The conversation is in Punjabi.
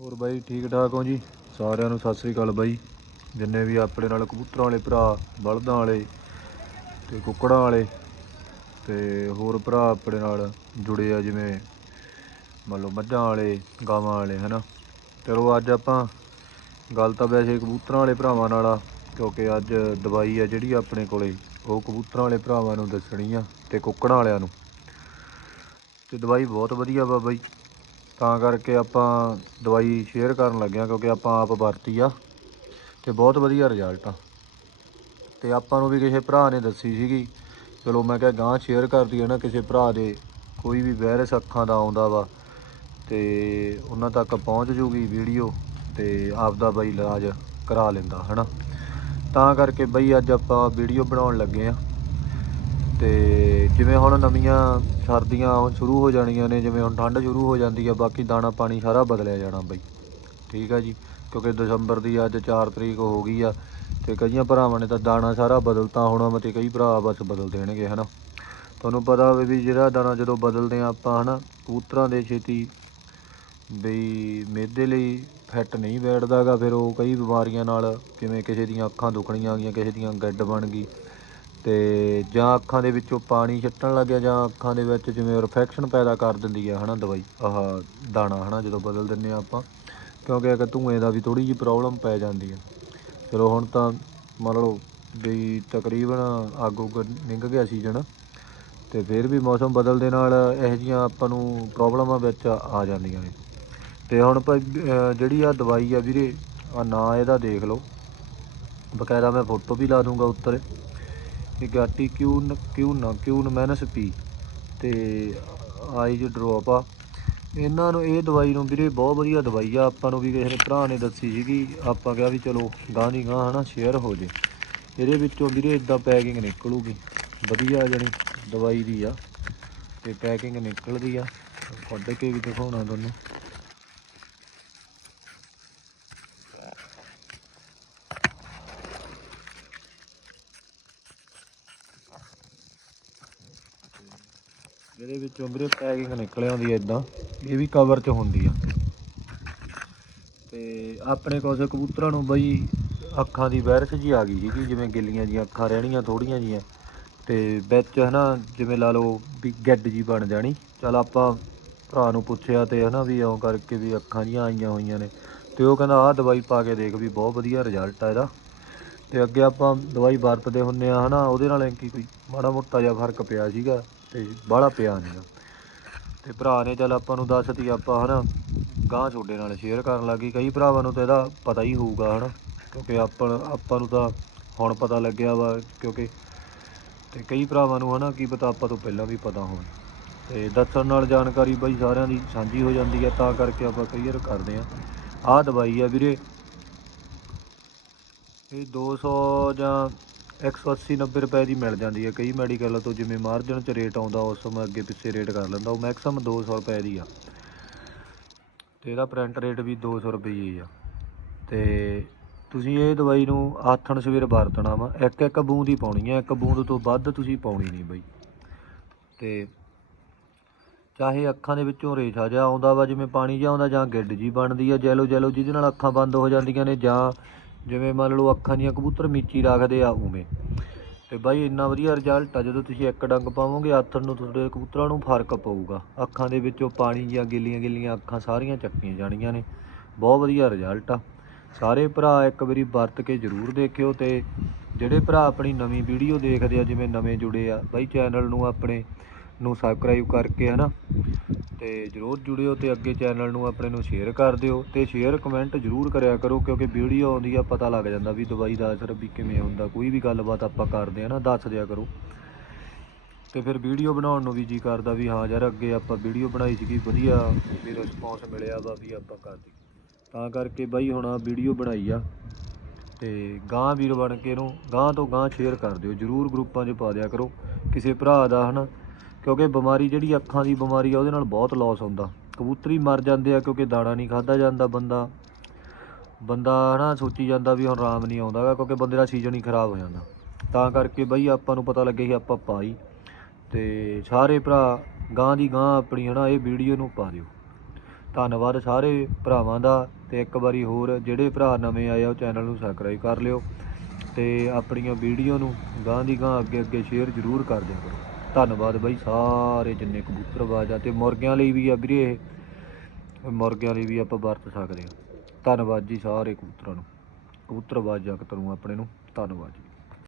ਹੋਰ ਬਾਈ, ਠੀਕ ਠਾਕ ਹੋ ਜੀ? ਸਾਰਿਆਂ ਨੂੰ ਸਤਿ ਸ੍ਰੀ ਅਕਾਲ ਬਾਈ। ਜਿੰਨੇ ਵੀ ਆਪਣੇ ਨਾਲ ਕਬੂਤਰਾਂ ਵਾਲੇ ਭਰਾ, ਬਲਦਾਂ ਵਾਲੇ ਤੇ ਕੁੱਕੜਾਂ ਵਾਲੇ ਤੇ ਹੋਰ ਭਰਾ ਆਪਣੇ ਨਾਲ ਜੁੜੇ ਆ, ਜਿਵੇਂ ਮੰਨ ਲਓ ਮੱਝਾਂ ਵਾਲੇ, ਗਾਵਾਂ ਵਾਲੇ, ਹਨਾ? ਚਲੋ ਅੱਜ ਆਪਾਂ ਗੱਲ ਤਾਂ ਵੈਸੇ ਕਬੂਤਰਾਂ ਵਾਲੇ ਭਰਾਵਾਂ ਨਾਲ ਆ, ਕਿਉਂਕਿ ਅੱਜ ਦਵਾਈ ਆ ਜਿਹੜੀ ਆਪਣੇ ਕੋਲੇ, ਉਹ ਕਬੂਤਰਾਂ ਵਾਲੇ ਭਰਾਵਾਂ ਨੂੰ ਦੱਸਣੀ ਆ ਤੇ ਕੁੱਕੜਾਂ ਵਾਲਿਆਂ ਨੂੰ। ਤੇ ਦਵਾਈ ਬਹੁਤ ਵਧੀਆ ਵਾ ਬਾਈ। ਤਾਂ ਕਰਕੇ ਆਪਾਂ ਦਵਾਈ ਸ਼ੇਅਰ ਕਰਨ ਲੱਗਿਆ ਕਿਉਂਕਿ ਆਪਾਂ ਆਪ ਵਰਤੀ ਆ ਤੇ ਬਹੁਤ ਵਧੀਆ ਰਿਜ਼ਲਟ ਆ। ਤੇ ਆਪਾਂ ਨੂੰ ਵੀ ਕਿਸੇ ਭਰਾ ਨੇ ਦੱਸੀ ਸੀਗੀ, ਚਲੋ ਮੈਂ ਕਿਹਾ ਗਾਂ ਸ਼ੇਅਰ ਕਰਦੀ ਹੈ ਨਾ ਕਿਸੇ ਭਰਾ ਦੇ, ਕੋਈ ਵੀ ਵਾਇਰਸ ਅੱਖਾਂ ਦਾ ਆਉਂਦਾ ਵਾ ਤੇ ਉਹਨਾਂ ਤੱਕ ਪਹੁੰਚ ਜੂਗੀ ਵੀਡੀਓ ਤੇ ਆਪਦਾ ਬਈ ਇਲਾਜ ਕਰਾ ਲੈਂਦਾ, ਹਨਾ। ਤਾਂ ਕਰਕੇ ਬਈ ਅੱਜ ਆਪਾਂ ਵੀਡੀਓ ਬਣਾਉਣ ਲੱਗੇ ਆ ਤੇ ਜਿਵੇਂ ਹੁਣ ਨਵੀਆਂ ਸਰਦੀਆਂ ਸ਼ੁਰੂ ਹੋ ਜਾਣੀਆਂ ਨੇ, ਜਿਵੇਂ ਹੁਣ ਠੰਡ ਸ਼ੁਰੂ ਹੋ ਜਾਂਦੀ ਆ, ਬਾਕੀ ਦਾਣਾ ਪਾਣੀ ਸਾਰਾ ਬਦਲਿਆ ਜਾਣਾ ਬਈ। ਠੀਕ ਆ ਜੀ? ਕਿਉਂਕਿ ਦਸੰਬਰ ਦੀ ਅੱਜ 4 ਤਰੀਕ ਹੋ ਗਈ ਆ ਤੇ ਕਈਆਂ ਭਰਾਵਾਂ ਨੇ ਤਾਂ ਦਾਣਾ ਸਾਰਾ ਬਦਲਤਾ ਹੋਣਾ ਵਾ ਤੇ ਕਈ ਭਰਾ ਬਸ ਬਦਲ ਦੇਣਗੇ, ਹਨਾ? ਤੁਹਾਨੂੰ ਪਤਾ ਹੋਵੇ ਵੀ ਜਿਹੜਾ ਦਾਣਾ ਜਦੋਂ ਬਦਲਦੇ ਆ ਆਪਾਂ, ਹਨਾ, ਕਬੂਤਰਾਂ ਦੇ ਛੇਤੀ ਬਈ ਮਿਹਦੇ ਲਈ ਫਿੱਟ ਨਹੀਂ ਬੈਠਦਾਗਾ ਫਿਰ ਉਹ ਕਈ ਬਿਮਾਰੀਆਂ ਨਾਲ ਜਿਵੇਂ ਕਿਸੇ ਦੀਆਂ ਅੱਖਾਂ ਦੁਖਣੀਆਂ ਆ ਗਈਆਂ ਕਿਸੇ ਦੀਆਂ ਗੱਡ ਬਣ ਗਈ ਤੇ ਜਾਂ ਅੱਖਾਂ ਦੇ ਵਿੱਚੋਂ ਪਾਣੀ ਛੱਟਣ ਲੱਗ ਗਿਆ ਜਾਂ ਅੱਖਾਂ ਦੇ ਵਿੱਚ ਜਿਵੇਂ ਰਿਫੈਕਸ਼ਨ ਪੈਦਾ ਕਰ ਦਿੰਦੀ ਆ, ਹਨਾ ਦਵਾਈ, ਆਹ ਦਾਣਾ, ਹਨਾ ਜਦੋਂ ਬਦਲ ਦਿੰਨੇ ਆ ਆਪਾਂ, ਕਿਉਂਕਿ ਅਗਰ ਧੂਏ ਦਾ ਵੀ ਥੋੜੀ ਜਿਹੀ ਪ੍ਰੋਬਲਮ ਪੈ ਜਾਂਦੀ ਆ। ਚਲੋ ਹੁਣ ਤਾਂ ਮੰਨ ਲਓ ਵੀ ਤਕਰੀਬਨ ਅੱਗ ਉੱਗ ਨਿੰਗ ਗਿਆ ਸੀਜ਼ਨ ਤੇ ਫਿਰ ਵੀ ਮੌਸਮ ਬਦਲਦੇ ਨਾਲ ਇਹੋ ਜਿਹੀਆਂ ਆਪਾਂ ਨੂੰ ਪ੍ਰੋਬਲਮਾਂ ਵਿੱਚ ਆ ਜਾਂਦੀਆਂ ਨੇ। ਤੇ ਹੁਣ ਭਾਈ ਜਿਹੜੀ ਆ ਦਵਾਈ ਆ ਵੀਰੇ ਆ ਨਾਂ ਇਹਦਾ ਦੇਖ ਲਓ। ਬਕਾਇਦਾ ਮੈਂ ਫੋਟੋ ਵੀ ਲਾ ਦੂੰਗਾ ਉੱਤਰ ਇਹ ਗਾਟੀ ਕਿਊਨ ਕਿਊਨ ਕਿਊਨ ਮੈਨਸ ਪੀ ਤੇ ਆਈਜ ਡ੍ਰੌਪ ਆ। ਇਹਨਾਂ ਨੂੰ, ਇਹ ਦਵਾਈ ਨੂੰ ਵੀਰੇ ਬਹੁਤ ਵਧੀਆ ਦਵਾਈ ਆ। ਆਪਾਂ ਨੂੰ ਵੀ ਕਿਸੇ ਨੇ ਭਰਾ ਨੇ ਦੱਸੀ ਸੀਗੀ। ਆਪਾਂ ਕਿਹਾ ਵੀ ਚਲੋ ਗਾਂ ਦੀ ਗਾਂ ਹਨਾ ਸ਼ੇਅਰ ਹੋ ਜੇ। ਇਹਦੇ ਵਿੱਚੋਂ ਵੀਰੇ ਇਦਾਂ ਪੈਕਿੰਗ ਨਿਕਲੂਗੀ। ਵਧੀਆ ਜਣੀ ਦਵਾਈ ਦੀ ਆ। ਤੇ ਪੈਕਿੰਗ ਨਿਕਲਦੀ ਆ। ਕੱਢ ਕੇ ਵੀ ਦਿਖਾਉਣਾ ਤੁਹਾਨੂੰ। ਇਹਦੇ ਵਿੱਚੋਂ ਵੀਰੇ ਪੈਕਿੰਗ ਨਿਕਲ ਆਉਂਦੀ ਹੈ ਇਦਾਂ ਇਹ ਵੀ ਕਵਰ 'ਚ ਹੁੰਦੀ ਆ। ਤੇ ਆਪਣੇ ਕੋਲ ਕਬੂਤਰਾਂ ਨੂੰ ਬਈ ਅੱਖਾਂ ਦੀ ਵਾਇਰਸ ਜੀ ਆ ਗਈ ਸੀਗੀ, ਜਿਵੇਂ ਗਿੱਲੀਆਂ ਜੀਆਂ ਅੱਖਾਂ ਰਹਿਣੀਆਂ ਥੋੜੀਆਂ ਜੀਆਂ। ਤੇ ਵਿੱਚ ਹਨਾ, ਜਿਵੇਂ ਲਾ ਲਓ ਵੀ ਗੱਡ ਜੀ ਬਣ ਜਾਣੀ। ਚਲ ਆਪਾਂ ਭਰਾ ਨੂੰ ਪੁੱਛਿਆ ਤੇ ਹਨਾ ਵੀ ਇਉਂ ਕਰਕੇ ਵੀ ਅੱਖਾਂ ਜੀਆਂ ਆਈਆਂ ਹੋਈਆਂ ਨੇ। ਤੇ ਉਹ ਕਹਿੰਦਾ, ਆਹ ਦਵਾਈ ਪਾ ਕੇ ਦੇਖ ਵੀ ਬਹੁਤ ਵਧੀਆ ਰਿਜ਼ਲਟ ਆ ਇਹਦਾ। ਤੇ ਅੱਗੇ ਆਪਾਂ ਦਵਾਈ ਵਰਤਦੇ ਹੁੰਨੇ ਆ ਹਨਾ, ਉਹਦੇ ਨਾਲ ਕੀ ਕੋਈ ਮਾੜਾ ਮੋਟਾ ਜਿਹਾ ਫ਼ਰਕ ਪਿਆ ਸੀਗਾ। ਤੇ ਬਾਹਲਾ ਪਿਆ ਨਹੀਂਗਾ ਤੇ ਭਰਾ ਨੇ ਚੱਲ ਆਪਾਂ ਨੂੰ ਦੱਸਤੀ ਆਪਾਂ ਹਨਾ ਗਾਂ ਛੋਡੇ ਨਾਲ ਸ਼ੇਅਰ ਕਰਨ ਲੱਗੀ। ਕਈ ਭਰਾਵਾਂ ਨੂੰ ਤਾਂ ਇਹਦਾ ਪਤਾ ਹੀ ਹੋਊਗਾ ਹਨਾ, ਕਿਉਂਕਿ ਆਪਾਂ ਆਪਾਂ ਨੂੰ ਤਾਂ ਹੁਣ ਪਤਾ ਲੱਗਿਆ ਵਾ, ਕਿਉਂਕਿ ਤੇ ਕਈ ਭਰਾਵਾਂ ਨੂੰ ਹਨਾ, ਕੀ ਪਤਾ ਆਪਾਂ ਤੋਂ ਪਹਿਲਾਂ ਵੀ ਪਤਾ ਹੋਵੇ। ਤੇ ਦੱਸਣ ਨਾਲ ਜਾਣਕਾਰੀ ਬਈ ਸਾਰਿਆਂ ਦੀ ਸਾਂਝੀ ਹੋ ਜਾਂਦੀ ਹੈ ਤਾਂ ਕਰਕੇ ਆਪਾਂ ਕਲੀਅਰ ਕਰਦੇ ਆ। ਆਹ ਦਵਾਈ ਆ ਵੀਰੇ, ਇਹ 200 ਜਾਂ 180 90 ਰੁਪਏ ਦੀ ਮਿਲ ਜਾਂਦੀ ਹੈ। ਕਈ ਮੈਡੀਕਲ ਤੋਂ ਜਿਵੇਂ ਮਾਰਜਨ ਚ ਰੇਟ ਆਉਂਦਾ, ਉਸ ਸਮੇਂ ਅੱਗੇ ਪਿੱਛੇ ਰੇਟ ਕਰ ਲੈਂਦਾ। ਉਹ ਮੈਕਸਿਮਮ 200 ਰੁਪਏ ਦੀ ਆ। ਤੇ ਇਹਦਾ ਪ੍ਰਿੰਟ ਰੇਟ ਵੀ 200 ਰੁਪਏ ਹੀ ਆ। ਤੇ ਤੁਸੀਂ ਇਹ ਦਵਾਈ ਨੂੰ ਆਥਣ ਸਵੇਰ ਵਰਤਣਾ ਵਾ। ਇੱਕ ਇੱਕ ਬੂੰਦ ਹੀ ਪਾਉਣੀ ਹੈ ਇੱਕ ਬੂੰਦ ਤੋਂ ਵੱਧ ਤੁਸੀਂ ਪਾਉਣੀ ਨਹੀਂ ਬਈ। ਤੇ ਚਾਹੇ ਅੱਖਾਂ ਦੇ ਵਿੱਚੋਂ ਰੇਸ਼ਾ ਜਿਹਾ ਆਉਂਦਾ ਵਾ, ਜਿਵੇਂ ਪਾਣੀ ਜਿਹਾ ਆਉਂਦਾ ਜਾਂ ਗਿੱਡ ਜੀ ਬਣਦੀ ਆ ਜੈਲੋ ਜੈਲੋ ਜਿਹਦੇ ਨਾਲ ਅੱਖਾਂ ਬੰਦ ਹੋ ਜਾਂਦੀਆਂ ਨੇ ਜਾਂ ਜਿਵੇਂ ਮੰਨ ਲਓ ਅੱਖਾਂ ਦੀਆਂ ਕਬੂਤਰ ਮੀਚੀ ਰੱਖਦੇ ਆ ਉਵੇਂ। ਤੇ ਬਾਈ ਇੰਨਾ ਵਧੀਆ ਰਿਜ਼ਲਟ ਆ, ਜਦੋਂ ਤੁਸੀਂ ਇੱਕ ਡੰਗ ਪਾਵੋਗੇ ਆਥਣ ਨੂੰ ਤੁਹਾਡੇ ਕਬੂਤਰਾਂ ਨੂੰ ਫ਼ਰਕ ਪਊਗਾ। ਅੱਖਾਂ ਦੇ ਵਿੱਚੋਂ ਪਾਣੀ ਜਾਂ ਗਿੱਲੀਆਂ ਗਿੱਲੀਆਂ ਅੱਖਾਂ ਸਾਰੀਆਂ ਚੱਕੀਆਂ ਜਾਣੀਆਂ ਨੇ। ਬਹੁਤ ਵਧੀਆ ਰਿਜ਼ਲਟ ਆ। ਸਾਰੇ ਭਰਾ ਇੱਕ ਵਾਰੀ ਵਰਤ ਕੇ ਜ਼ਰੂਰ ਦੇਖਿਓ ਤੇ ਜਿਹੜੇ ਭਰਾ ਆਪਣੀ ਨਵੀਂ ਵੀਡੀਓ ਦੇਖਦੇ ਆ, ਜਿਵੇਂ ਨਵੇਂ ਜੁੜੇ ਆ, ਬਾਈ ਚੈਨਲ ਨੂੰ ਆਪਣੇ ਨੂੰ ਸਬਸਕ੍ਰਾਈਬ ਕਰਕੇ ਹਨਾ ਤੇ ਜਰੂਰ ਜੁੜਿਓ ਤੇ ਅੱਗੇ ਚੈਨਲ ਨੂੰ, ਆਪਣੇ ਨੂੰ ਸ਼ੇਅਰ ਕਰ ਦਿਓ ਤੇ ਸ਼ੇਅਰ ਕਮੈਂਟ ਜਰੂਰ ਕਰਿਆ ਕਰੋ, ਕਿਉਂਕਿ ਵੀਡੀਓ ਆਉਂਦੀ ਆ, ਪਤਾ ਲੱਗ ਜਾਂਦਾ ਵੀ ਦਵਾਈ ਦਾ ਅਸਰ ਵੀ ਕਿਵੇਂ ਹੁੰਦਾ, ਕੋਈ ਵੀ ਗੱਲਬਾਤ ਆਪਾਂ ਕਰਦੇ ਆ ਨਾ, ਦੱਸ ਦਿਆ ਕਰੋ। ਤੇ ਫਿਰ ਵੀਡੀਓ ਬਣਾਉਣ ਨੂੰ ਵੀ ਜੀ ਕਰਦਾ ਵੀ ਹਾਂ ਯਾਰ, ਅੱਗੇ ਆਪਾਂ ਵੀਡੀਓ ਬਣਾਈ ਸੀਗੀ, ਵਧੀਆ ਵੀ ਰਿਸਪੌਂਸ ਮਿਲਿਆ ਵਾ ਵੀ ਆਪਾਂ ਕਰਦੀ ਤਾਂ ਕਰਕੇ ਬਾਈ ਹੁਣ ਆ ਵੀਡੀਓ ਬਣਾਈ ਆ ਤੇ ਗਾਂ ਵੀਰ ਬਣ ਕੇ ਇਹਨੂੰ ਗਾਂ ਤੋਂ ਗਾਂ ਸ਼ੇਅਰ ਕਰ ਦਿਓ, ਜਰੂਰ ਗਰੁੱਪਾਂ 'ਚ ਪਾ ਦਿਆ ਕਰੋ। ਕਿਸੇ ਭਰਾ ਦਾ ਹਨਾ ਕਿਉਂਕਿ ਬਿਮਾਰੀ ਜਿਹੜੀ ਅੱਖਾਂ ਦੀ ਬਿਮਾਰੀ ਆ, ਉਹਦੇ ਨਾਲ ਬਹੁਤ ਲਾਸ ਹੁੰਦਾ। ਕਬੂਤਰੀ ਮਰ ਜਾਂਦੇ ਆ ਕਿਉਂਕਿ ਦਾਣਾ ਨਹੀਂ ਖਾਦਾ ਜਾਂਦਾ ਬੰਦਾ। ਬੰਦਾ ਹਨਾ ਸੋਚੀ ਜਾਂਦਾ ਵੀ ਹੁਣ ਆਰਾਮ ਨਹੀਂ ਆਉਂਦਾਗਾ ਕਿਉਂਕਿ ਬੰਦੇ ਦਾ ਸੀਜ਼ਨ ਹੀ ਖਰਾਬ ਹੋ ਜਾਂਦਾ। ਤਾਂ ਕਰਕੇ ਬਈ ਆਪਾਂ ਨੂੰ ਪਤਾ ਲੱਗੇ ਸੀ ਆਪਾਂ ਪਾਈ। ਤੇ ਸਾਰੇ ਭਰਾ ਗਾਂ ਦੀ ਗਾਂ ਆਪਣੀ ਹਨਾ ਇਹ ਵੀਡੀਓ ਨੂੰ ਪਾ ਦਿਓ। ਧੰਨਵਾਦ ਸਾਰੇ ਭਰਾਵਾਂ ਦਾ ਤੇ ਇੱਕ ਵਾਰੀ ਹੋਰ ਜਿਹੜੇ ਭਰਾ ਨਵੇਂ ਆਏ ਆ, ਉਹ ਚੈਨਲ ਨੂੰ ਸਬਸਕ੍ਰਾਈਬ ਕਰ ਲਿਓ। ਤੇ ਆਪਣੀਆਂ ਵੀਡੀਓ ਨੂੰ ਗਾਂ ਦੀ ਗਾਂ ਅੱਗੇ ਅੱਗੇ ਸ਼ੇਅਰ ਜ਼ਰੂਰ ਕਰ ਦਿਆ ਕਰੋ। ਧੰਨਵਾਦ ਬਾਈ, ਸਾਰੇ ਜਿੰਨੇ ਕਬੂਤਰਬਾਜ਼ ਆ ਤੇ ਮੁਰਗਿਆਂ ਲਈ ਵੀ ਆ ਵੀਰੇ ਇਹ। ਮੁਰਗਿਆਂ ਲਈ ਵੀ ਆਪਾਂ ਵਰਤ ਸਕਦੇ ਹਾਂ। ਧੰਨਵਾਦ ਜੀ ਸਾਰੇ ਕਬੂਤਰਾਂ ਨੂੰ। ਕਬੂਤਰਬਾਜ਼ ਜਗਤ ਨੂੰ ਆਪਣੇ ਨੂੰ। ਧੰਨਵਾਦ ਜੀ।